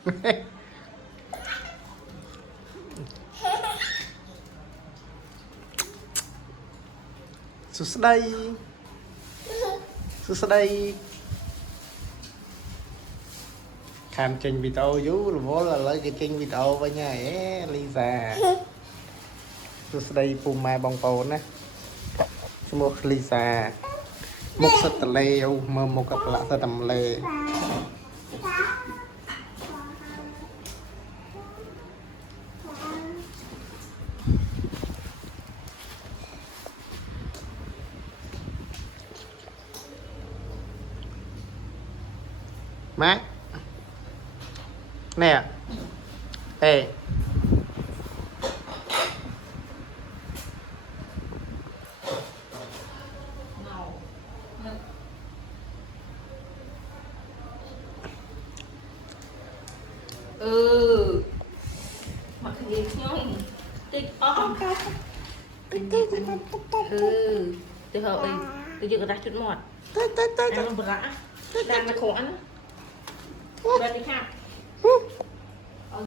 สุดได้สุดได้คำเก่งวิดีโออยู่หรือว่าเลยเก่งวิดีโอไปไงลิซ่าสุดได้ปุ่มไม้บองโปนะสมุกลิซ่ามุกสตเลวมือมุกกับละสตัมเลmá nè ê ừ mặc gì không tích ôm ừ từ hồi từ giờ ra chút mọt ăn bữa đang là khổ ăn bên đi khác